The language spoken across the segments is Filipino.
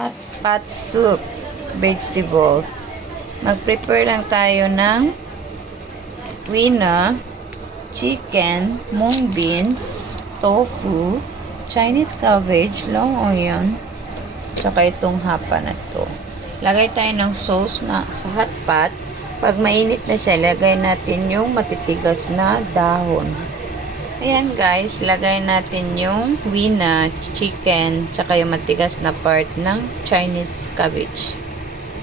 hot pot soup, vegetable. Mag-prepare lang tayo ng quinoa, chicken, mung beans, tofu, Chinese cabbage, long onion, tsaka itong hapa na to. Lagay tayo ng sauce na sa hot pot. Pag mainit na siya, lagay natin yung matitigas na dahon. Ayan guys, lagay natin yung quinoa, chicken, tsaka yung matigas na part ng Chinese cabbage.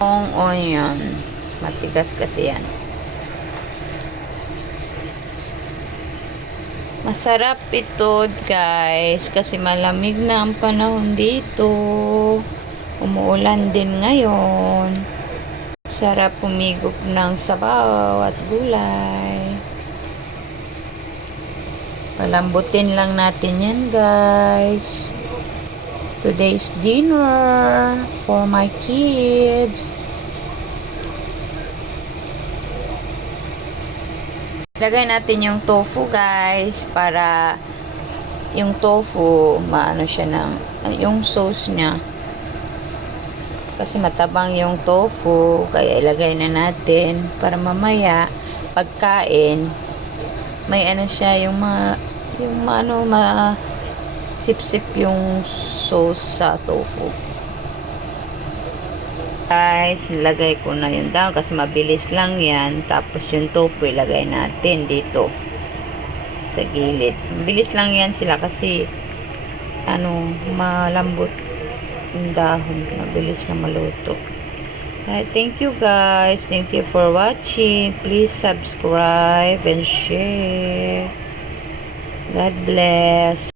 Long onion. Matigas kasi yan. Masarap ito guys, kasi malamig na ang panahon dito. Umuulan din ngayon. Sarap pumigop ng sabaw at gulay. Palambutin lang natin yan guys. Today's dinner for my kids. Lagay natin yung tofu guys, para yung tofu maano siya ng yung sauce niya. Kasi matabang yung tofu, kaya ilagay na natin para mamaya pagkain may ano siya, yung sip-sip yung sauce sa tofu. Guys, nilagay ko na yung daw kasi mabilis lang yan. Tapos yung tofu ilagay natin dito sa gilid. Mabilis lang yan sila kasi malambot yung dahon. Mabilis na maluto. Thank you guys. Thank you for watching. Please subscribe and share. God bless.